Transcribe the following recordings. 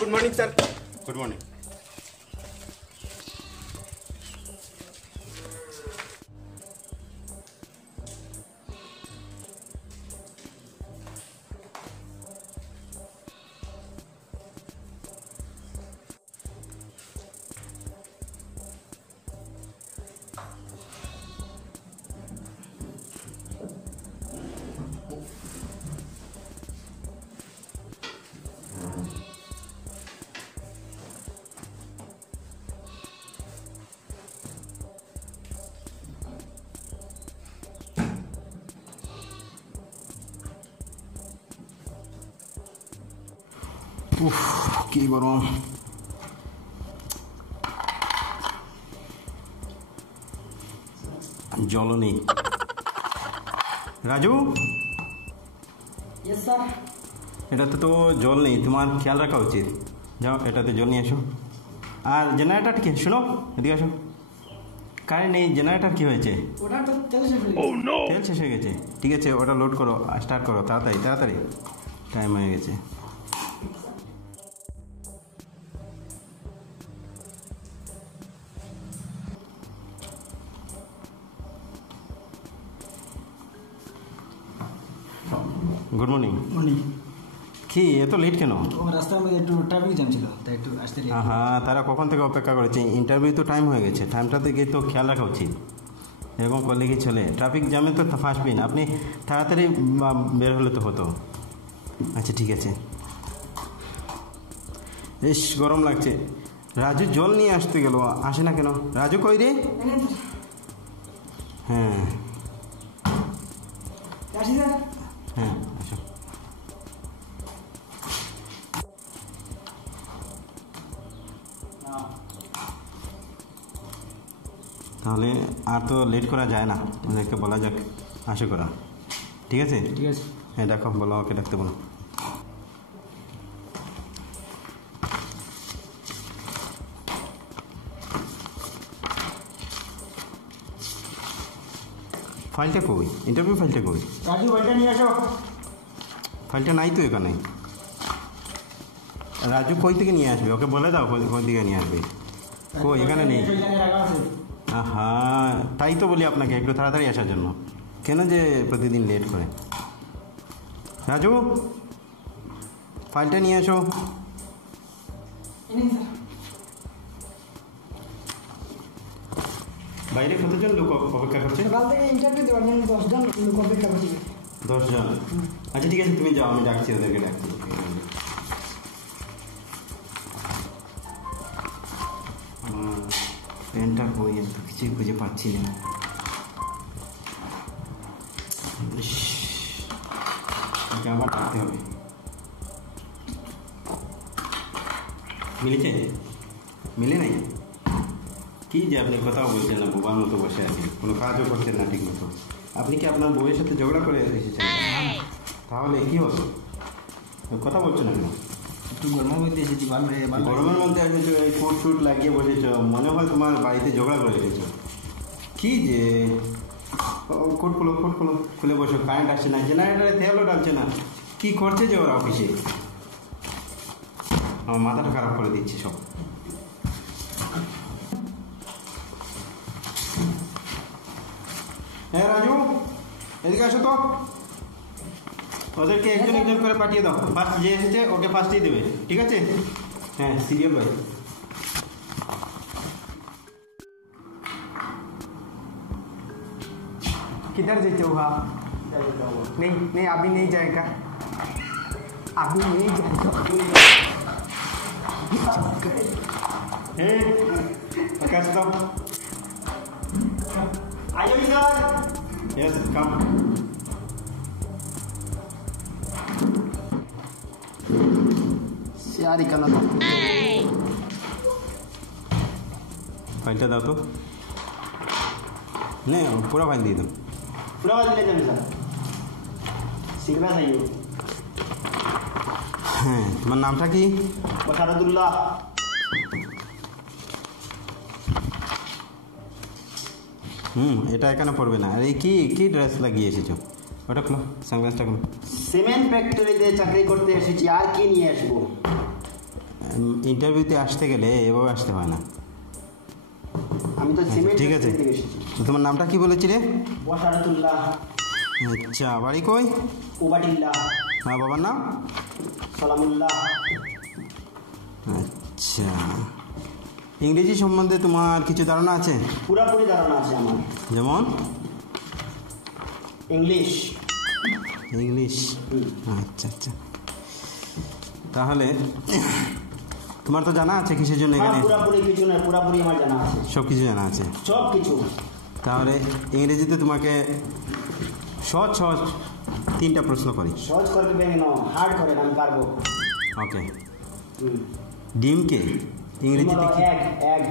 Good morning sir. Good morning. উফ কি গরম। জলও নেই। রাজু, এটাতে তো জল নেই, তোমার খেয়াল রাখা উচিত। যাও এটাতে জল নিয়ে এসো। আর জেনারেটর কি, শোনো এদিকে আসো। কারেন্ট নেই, জেনারেটর কি হয়েছে? তেল শেষ হয়ে গেছে। ঠিক আছে, ওটা লোড করো, স্টার্ট করো তাড়াতাড়ি তাড়াতাড়ি, টাইম হয়ে গেছে। Good morning. মর্নিং। কি এত লেট কেন? রাস্তার মধ্যে একটু ট্রাফিক জ্যাম ছিল, তাই একটু আসতে লেট। হ্যাঁ, তারা কখন থেকে অপেক্ষা করেছে? ইন্টারভিউ তো টাইম হয়ে গেছে, টাইমটা থেকে তো খেয়াল রাখা উচিত। এরকম করলে কি চলে? ট্রাফিক জ্যামে তো ফাঁসবেন আপনি, তাড়াতাড়ি বের হলে তো হতো। আচ্ছা ঠিক আছে। বেশ গরম লাগছে। রাজু জল নিয়ে আসতে গেল, আসে না কেন? রাজু কই রে? হ্যাঁ হ্যাঁ আসো। তাহলে আর তো লেট করা যায় না, ওদেরকে বলা যাক আসে করা। ঠিক আছে ঠিক আছে। হ্যাঁ ডাকো, বলো, ওকে ডাকতে বলো। ফাইলটা কই? ইন্টারভিউ ফাইলটা কই? রাজু ফাইলটা নিয়ে আসো। ফাইলটা নাই তো এখানে। রাজু কই থেকে নিয়ে আসবে? ওকে বলে দাও কই থেকে নিয়ে আসবে। কই? এখানে নেই। হ্যাঁ তাই তো বলি আপনাকে একটু তাড়াতাড়ি আসার জন্য। কেন যে প্রতিদিন লেট করে? রাজু ফাইলটা নিয়ে এসো। বাইরে কতজন লোক অপেক্ষা করছে? সকাল থেকে ইন্টারভিউ দেওয়ার জন্য 10 জন লোক অপেক্ষা করছে। 10 জন? আচ্ছা ঠিক আছে, তুমি যাও, আমি ডাকছি, ওদেরকে ডাকছি। পেনটা কই? তো কিছুই খুঁজে পাচ্ছি না। আবার ডাকতে হবে। মিলেছে? মিলে নাই? কি যে আপনি কথাও বলছেন না, বোবার মতো বসে আছেন, কোনো কাজও করছেন না ঠিক মতো। আপনি কি আপনার বউয়ের সাথে ঝগড়া করে এসেছেন? তাহলে কি হলো? কথা বলছো না কেন? একটু গরমের মধ্যে এসেছি। গরমের মধ্যে এসেছো, এই কোট টুট লাগিয়ে বসেছ, মনে হয় তোমার বাড়িতে ঝগড়া করে এসেছো। কি যে কোট খুলো, কোট খুলো, খুলে বসো। কারেন্ট আসছে না, জেনারেটারে তেলও ডালছে না। কি করছে যে ওরা অফিসে? আমার মাথাটা খারাপ করে দিচ্ছে সব। হ্যাঁ রাজু, এদিকে আসো তো। ওদেরকে একজন একজন করে পাঠিয়ে দাও। ফার্স্ট যে এসেছে ওকে ফার্স্টই দেবে, ঠিক আছে? হ্যাঁ সিরিয়াল ভাই। किधर जाते हो आप? नहीं नहीं, अभी नहीं जाएगा, अभी नहीं जाएगा। Hey, Akash, come. Are you sir? Yes, come. यार करना था। फाइलটা দাও তো। नहीं पूरा फाइल দিয়ে দাও। पूरा फाइल ले जाओ सर। सीखना चाहिए। হ্যাঁ, তোমার নামটা কি? বশারতুল্লাহ। এটা এখানে পড়বে না। আর এই কি কি ড্রেস লাগিয়ে এসেছো? ওটা খুলো, সানগ্লাসটা খুলো। সিমেন্ট ফ্যাক্টরিতে চাকরি করতে এসেছি, আর কি নিয়ে আসবো? ইন্টারভিউতে আসতে গেলে এভাবে আসতে হয় না। আমি তো সিমেন্ট ঠিক আছে, থেকে এসেছি। তো তোমার নামটা কি বলেছিলে? বসারতুল্লাহ আচ্ছা, বাড়ি কই? উবাদিল্লাহ হ্যাঁ, বাবার নাম? সালামুল্লাহ। আচ্ছা, ইংরেজি সম্বন্ধে তোমার কিছু ধারণা আছে? পুরাপুরি ধারণা আছে আমার। যেমন? ইংলিশ। ইংলিশ, আচ্ছা আচ্ছা। তাহলে তোমার তো জানা আছে কিসের জন্য এখানে? পুরাপুরি কিছু না, পুরাপুরি আমার জানা আছে, সব কিছু জানা আছে, সব কিছু। তাহলে ইংরেজিতে তোমাকে সহজ সহজ 3টা প্রশ্ন করি। সহজ করবে কেন, হার্ড করে আমি পারবো। ওকে, ডিমকে ইংরেজিতে কি? এগ।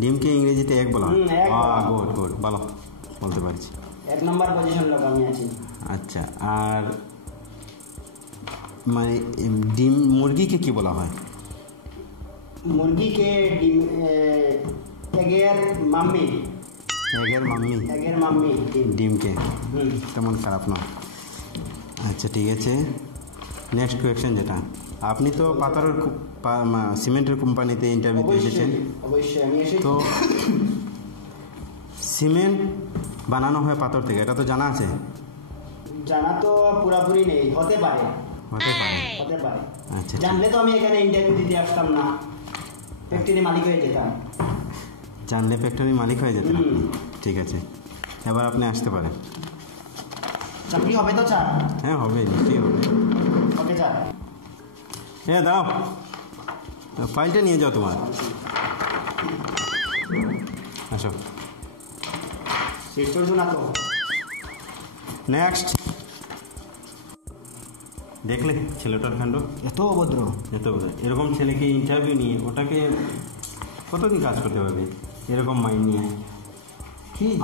ডিমকে ইংরেজিতে এগ বলা হয়? egg বলা হয়। গুড গুড, ভালো বলতে পারছি। 1 নম্বর পজিশন লোক আমি আছি। আচ্ছা, আর মানে ডিম মুরগিকে কি বলা হয়? মুরগিকে ডিম এগের মাম্মি। এগের মাম্মি? এগের মাম্মি ডিম। ডিমকে তেমন খারাপ না। আচ্ছা ঠিক আছে, নেক্সট কোয়েশ্চেন যেটা, আপনি তো পাথরের সিমেন্টের কোম্পানিতে ইন্টারভিউতে এসেছেন, অবশ্যই আমি এসেছি। তো সিমেন্ট বানানো হয় পাথর থেকে, এটা তো জানা আছে? জানা তো পুরাপুরি নেই, হতে পারে। হতে পারে। আচ্ছা, জানলে তো আমি এখানে ইন্টারভিউ দিতে আসতাম না, ফ্যাক্টরি মালিক হয়ে যেতাম। জানলে ফ্যাক্টরি মালিক হয়ে যেতেন আপনি। ঠিক আছে, এবার আপনি আসতে পারেন। চাকরি হবে তো স্যার? হ্যাঁ হবে, নিশ্চয়ই হবে। Okay sir. হ্যাঁ দাও, ফাইলটা নিয়ে যাও তোমার। আসো, শেষ করছো না তো? নেক্সট। দেখলে ছেলেটার কাণ্ড, এত অভদ্র। এরকম ছেলেকে ইন্টারভিউ নিয়ে ওটাকে কতদিন কাজ করতে পারবে এরকম মাইন্ড নিয়ে?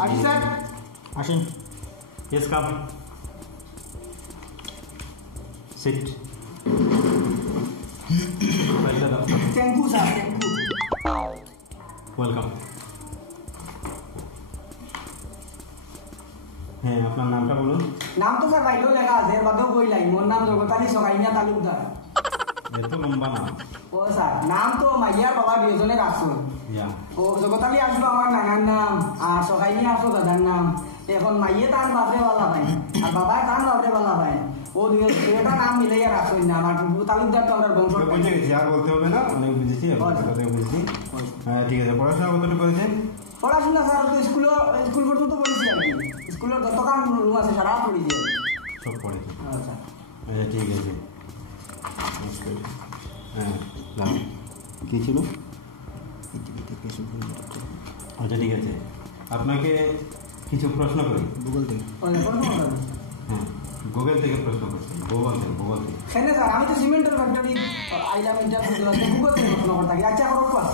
আসি স্যার। আসেন। Yes, come sit. Thank you sir, thank you. Welcome. হ্যাঁ, আপনার নামটা বলুন। নাম তো স্যার বাইরেও লেখা আছে, এর বাদেও কইলাই। মোর নাম জগতালি সকাইমিয়া তালুকদার। এত লম্বা নাম? ও স্যার, নাম তো মাইয়ার বাবা দুজনে রাখছো। ও জগতালি আসলো আমার নানার নাম, আর সকাইমিয়া আসলো দাদার নাম। এখন মাইয়ে তার বাপরে বালা ভাই, আর বাবায় তার বাপরে বালা ভাই। ও দুইটা নাম মিলাইয়া রাখছো নাম, আর তালুকদার তো আমরা বংশ। বুঝে গেছি, আর বলতে হবে না, অনেক বুঝেছি, বুঝেছি। হ্যাঁ ঠিক আছে, পড়াশোনা কতটুকু করেছেন? পড়াশোনা স্যার তো স্কুল পর্যন্ত পড়েছি আর কি। স্কুলের যত কাম রুম আছে সারা পড়েছি। সব পড়েছি। আচ্ছা ঠিক আছে। হ্যাঁ, কী ছিল? আচ্ছা ঠিক আছে, আপনাকে কিছু প্রশ্ন করি গুগল থেকে। হ্যাঁ, গুগল থেকে প্রশ্ন করছি। গুগল থেকে। হ্যাঁ স্যার, আমি তো সিমেন্টের ফ্যাক্টরি আইলাম ইন্টারভিউ দিতে, গুগল থেকে প্রশ্ন করতে থাকি। আচ্ছা করো কোয়া।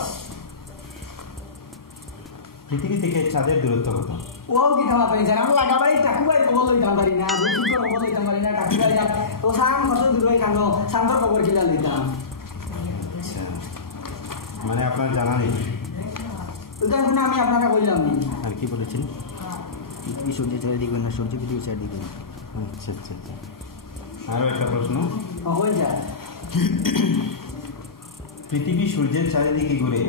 পৃথিবী থেকে চাঁদের দূরত্ব কত? ও কি থামা পাই স্যার, আমরা লাগাবাই টাকুবাই খবর লইতাম পারি না, দুপুর খবর লইতাম পারি না, টাকুবাই তো সাম কত দূর হয়ে কানো শান্তর খবর কিনা লইতাম। আচ্ছা, মানে আপনার জানা নেই? ওইটা শুনে আমি আপনাকে বললাম নি। আর কি বলেছেন? পৃথিবী সূর্যের চারিদিকে না, সূর্য পৃথিবীর চারিদিকে। আচ্ছা আচ্ছা আচ্ছা। আরও একটা প্রশ্ন, হয়ে যায়। পৃথিবী সূর্যের চারিদিকে ঘুরে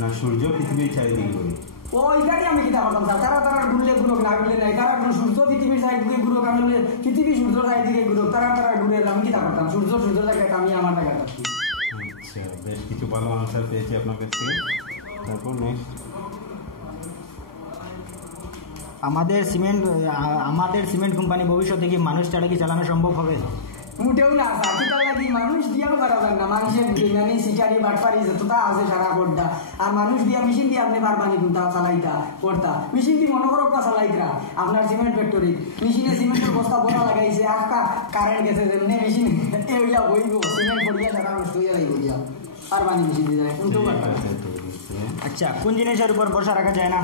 না সূর্য পৃথিবীর চারিদিকে ঘুরে? ওইটাই আমি কিতা করতাম স্যার, তারা ঘুরলে ঘুরোক, না ঘুরলে নাই। তারা সূর্য পৃথিবীর চারিদিকে ঘুরোক, আমি পৃথিবী সূর্য চারিদিকে ঘুরোক, তারা ঘুরে, আমি কিতা করতাম? সূর্য জায়গায়, আমি আমার জায়গায় থাকি। আচ্ছা, বেশ কিছু ভালো আনসার পেয়েছি আপনার কাছ থেকে। তারপর নেক্সট, আমাদের সিমেন্ট কোম্পানি ভবিষ্যতে কি মানুষ ছাড়া কি চালানো সম্ভব হবে? মোটেও না স্যার, কিতা লাগি মানুষ দিয়াও পারবেন না। মানুষের বিজ্ঞানী শিকারি বাটপারি যতটা আছে সারা করতা, আর মানুষ দিয়া মেশিন দিয়ে আপনি পারবানি কোনটা চালাইতা করতা। মেশিন দিয়ে মনে করো চালাইতরা আপনার সিমেন্ট ফ্যাক্টরি, মেশিনে সিমেন্টের বস্তা বড় লাগাইছে, আজকা কারেন্ট গেছে, যেমনি মেশিন এয়া বইব, সিমেন্ট পড়িয়া সারা নষ্ট হইয়া যাইব দিয়া পারবানি মেশিন দিয়ে কোনটাও পারবা। আচ্ছা, কোন জিনিসের উপর ভরসা রাখা যায় না?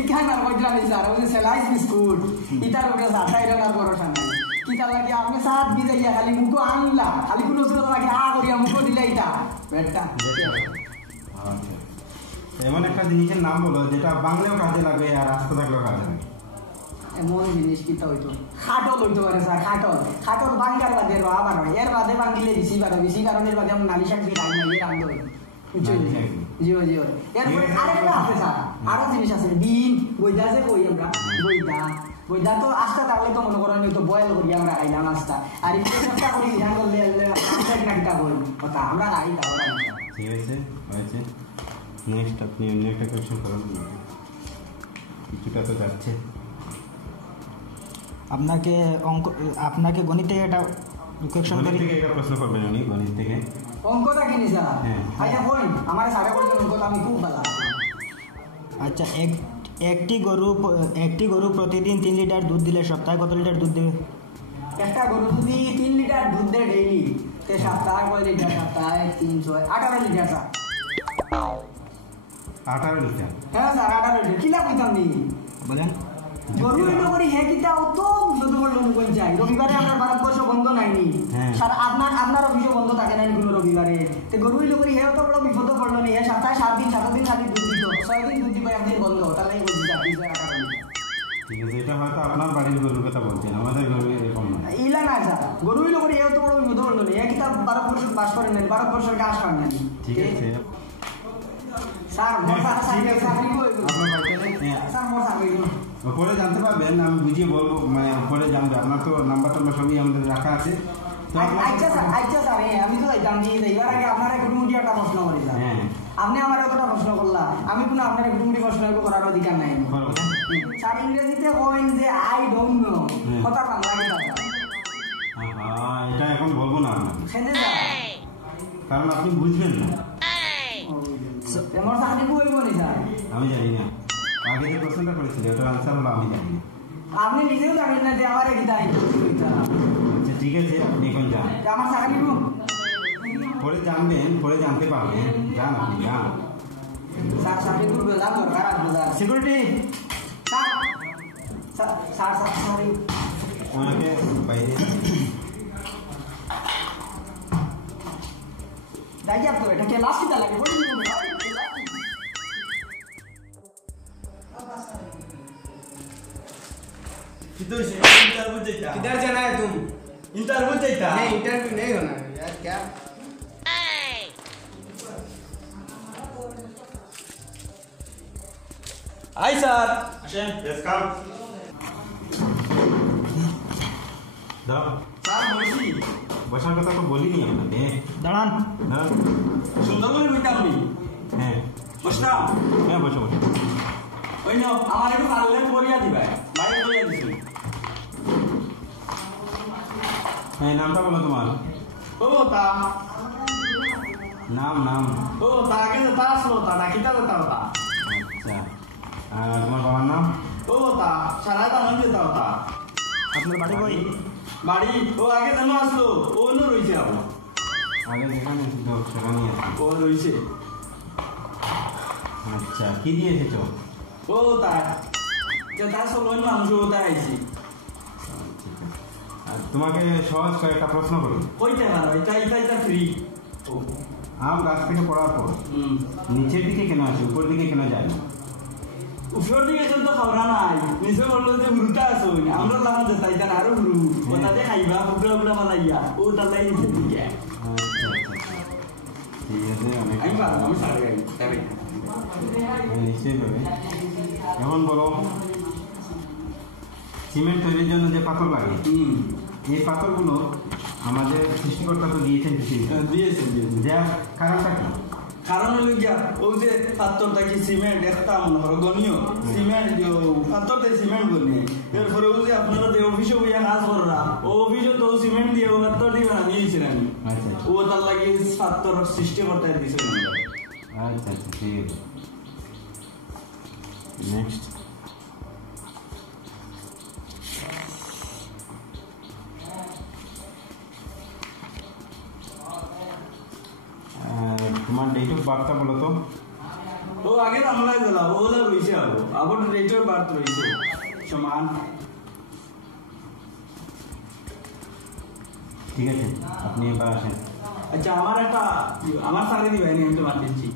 ইখানে বললাম স্যার, ওই যে সেলাইস বিস্কুট, ইটার উপরে সাতাইরার আর ভরসা নাই। কিতা লাগে আপনি সাত বিজাইয়া খালি মুখো আনলা, খালি কোনো ছিল লাগে আ করিয়া মুখো দিলে ইটা বেটা। এমন একটা জিনিসের নাম বলো যেটা বাংলাও কাজে লাগে আর রাস্তা থাকলেও কাজে লাগে। এমন জিনিস কিতা হইতো খাটল হইতে পারে স্যার খাটল বাঙ্গার বাদে আবার হয় এর বাদে বাঙ্গিলে বেশি কারণের বাদে আমরা নালি শাক দিয়ে খাই না এর আনন্দ জিও এরপরে আরেকটা আছে স্যার আরো জিনিস আছে ডিম বইদা যে কই আমরা বইদা তো আস্তা থাকলে তো মনে করেন তো বয়েল করি আমরা খাইলাম আস্তা আর একটু চেষ্টা করি ধ্যান করলে নাকিটা করি কথা আমরা খাই তা ঠিক আছে হয়েছে নেক্সট আপনি অন্য একটা কোয়েশ্চেন করুন কিছুটা তো যাচ্ছে আপনাকে গণিত থেকে একটা কোয়েশ্চন গণিত থেকে একটা প্রশ্ন করবেন উনি গণিত থেকে অঙ্কটা কি স্যার হ্যাঁ। আচ্ছা বই আমার সাড়ে বলছেন অঙ্কটা আমি খুব ভালো আচ্ছা একটি গরু প্রতিদিন 3 লিটার দুধ দিলে সপ্তাহে কত লিটার দুধ দেবে? একটা গরু যদি 3 লিটার দুধ দেয় ডেইলি তে সপ্তাহে কয় লিটার? সপ্তাহে 3 6 18 লিটার স্যার 18 লিটার হ্যাঁ স্যার 18 লিটার কিলা কইতাম নি বলেন। গরু হইলো করে হে কিতা অত বিপদ পড়লো কোন যাই রবিবারে আপনার ভারতবর্ষ বন্ধ নাইনি হ্যাঁ। সারা আপনার অফিসও বন্ধ থাকে না কোনো রবিবারে তে গরু হইলো করে হে অত বড় বিপদ পড়লো নি হে সপ্তাহে 7 দিন খালি দুধ দিত 6 দিন দুধ দিবে একদিন বন্ধ তাহলে এই বলছি 18 লিটার ঠিক আছে এটা হয়তো আপনার বাড়ির গরুর কথা বলছেন আমাদের গরু এরকম না ইলা না স্যার গরু হইলো করে হে অত বড় বিপদ পড়লো নি হে কিতা ভারতবর্ষ বাস করে না ভারতবর্ষের কাজ করে না ঠিক আছে স্যার মোটা চাকরি কই আপনার বাড়িতে স্যার মোটা চাকরি পরে জানতে পারবেন আমি বুঝিয়ে বলবো মানে পরে জানবে আপনার তো নাম্বার টাম্বার সবই আমাদের রাখা আছে তো আচ্ছা স্যার আমি তো যাইতাম দিয়ে যাইবার আগে আপনার কুটুমুটি একটা প্রশ্ন করি স্যার হ্যাঁ আপনি আমার একটা প্রশ্ন করলা আমি কোনো আপনার কুটুমুটি প্রশ্ন করার অধিকার নাই স্যার ইংরেজিতে কইন যে আই ডোন্ট নো কথা বাংলা কি এটা এখন বলবো না আপনাকে সেনে স্যার কারণ আপনি বুঝবেন না আমার চাকরি কইব নি স্যার আমি জানি না আগে যে প্রশ্নটা করেছিল ওটার আনসার হলো আমি জানি না আপনি নিজেও জানেন না যে আমার গীতা আচ্ছা ঠিক আছে আপনি এখন যান আমার চাকরি পরে জানবেন পরে জানতে পারবেন যান আপনি যান স্যার চাকরি করবে যা দরকার আসবে স্যার সিকিউরিটি স্যার সরি ওনাকে বাইরে যাই আপনি এটা কে লাস্ট কিতা লাগে বলি किधर जाना है तुम? इंटरव्यू देता नहीं इंटरव्यू नहीं होना है यार क्या हाय सर यस कम দাঁড়াও স্যার বলছি বসার কথা তো বলিনি আপনাকে দাঁড়ান। দাঁড়ান সুন্দর করে বইতাম নি হ্যাঁ বসলাম হ্যাঁ বসো বসো ওই নাও আমার একটু ভালো লাগে করিয়া দিবা বাইরে করিয়া দিছি হ্যাঁ নামটা বলো তোমার ও তা নাম ও তা আগে তো তা আসলো তা নাকি তা তা তা আচ্ছা আর তোমার বাবার নাম ও তা সারা তা নাম দিতা তা আপনার বাড়ি কই? বাড়ি ও আগে জানো আসলো ও নো রইছে আবার আগে যেখানে ছিল সেখানেই আছে ও রইছে আচ্ছা কি দিয়ে এসেছো ও তা যে তার সব অন্য মানুষ ও তা আইছি ঠিক আছে আর তোমাকে সহজ কয়েকটা প্রশ্ন করি কইতে পারো এটা এটা এটা ফ্রি আম গাছ থেকে পড়ার পর নিচের দিকে কেন আসে উপর দিকে কেন যায় না উপর দিকে তো খাওয়া নাই নিচে বললো যে হুরুটা আসো আমরা লাগান যে তাই জান আরো হুরু ও তাতে খাইবা হুরুটা হুরুটা মালাইয়া ও তালাই নিচে দিকে আচ্ছা আচ্ছা ঠিক আছে অনেক আমি পারবো আমি সাড়ে গাড়ি হ্যাঁ, নিশ্চয়ই পাবে এখন বলো সিমেন্ট তৈরির জন্য যে পাথর লাগে এই পাথরগুলো আমাদের সৃষ্টিকর্তা তো দিয়েছেন পৃথিবীতে দিয়েছেন যার কারণটা কি কারণ হলো গিয়া ও যে পাথরটা কি সিমেন্ট একটা মনে করো গনীয় সিমেন্ট পাথরটা সিমেন্ট গনিয়ে এরপরে ও যে আপনারা যে অফিসে বইয়া কাজ কররা ও অফিসে তো সিমেন্ট দিয়ে ও পাথর দিয়ে বানিয়েছেন আমি আচ্ছা ও তার লাগে পাথর সৃষ্টি করতে দিয়েছে আচ্ছা আচ্ছা ঠিক আছে নেক্সট তোমার ডেট অফ বার্থটা বলো তো ও আগে আমরা দিলাম ওলা রইছে আবার ডেট অফ বার্থ রইছে সমান ঠিক আছে আপনি এবার আসেন আচ্ছা আমার সাথে দিবেন আমি তো মানছি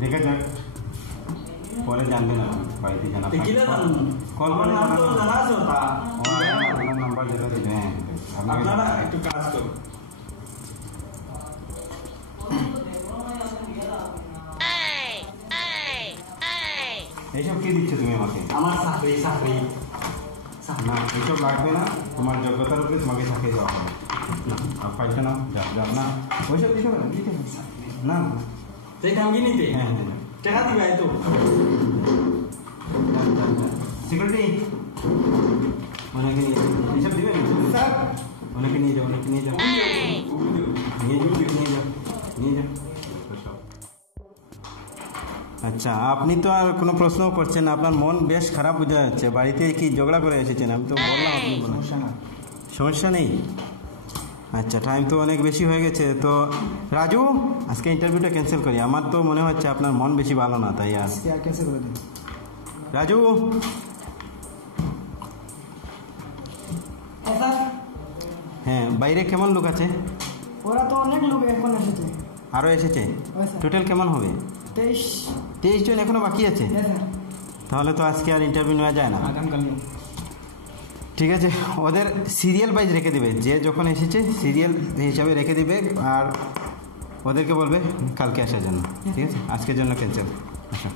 দেখা যাক পরে জানবে না বাড়িতে জানা তো কিলে জানুন কল আমার করে নাম তো জানা আছে ওটা আপনার নাম্বার যেটা দিবে হ্যাঁ আপনারা একটু কাজ করুন এইসব কি দিচ্ছ তুমি আমাকে আমার চাকরি চাকরি না এইসব লাগবে না তোমার যোগ্যতার উপরে তোমাকে চাকরি দেওয়া হবে না আর ফাইলটা নাও যাও যাও না ওইসব দিতে পারে দিতে পারে না না সেই কাম কি নিতে হ্যাঁ হ্যাঁ টাকা দিবে তো সিকিউরিটি ওনাকে এইসব দিবে স্যার ওনাকে নিয়ে যাও ওনাকে নিয়ে যাও নিয়ে যাও নিয়ে যাও নিয়ে যাও আচ্ছা আপনি তো আর কোনো প্রশ্নও করছেন না আপনার মন বেশ খারাপ বোঝা যাচ্ছে বাড়িতে কি ঝগড়া করে এসেছেন আমি তো বললাম আপনি বলেন সমস্যা নেই আচ্ছা টাইম তো অনেক বেশি হয়ে গেছে তো রাজু আজকে ইন্টারভিউটা ক্যান্সেল করি আমার তো মনে হচ্ছে আপনার মন বেশি ভালো না তাই আর कैसे করে দিন রাজু স্যার হ্যাঁ বাইরে কেমন লোক আছে ওরা তো অনেক লোক এখন এসেছে আরও এসেছে হ্যাঁ, স্যার। টোটাল কেমন হবে 23 জন এখনো বাকি আছে হ্যাঁ স্যার তাহলে তো আজকে আর ইন্টারভিউ নেওয়া যায় না আগামীকাল ঠিক আছে ওদের সিরিয়াল ওয়াইজ রেখে দিবে যে যখন এসেছে সিরিয়াল হিসাবে রেখে দিবে আর ওদেরকে বলবে কালকে আসার জন্য ঠিক আছে আজকের জন্য ক্যান্সেল আচ্ছা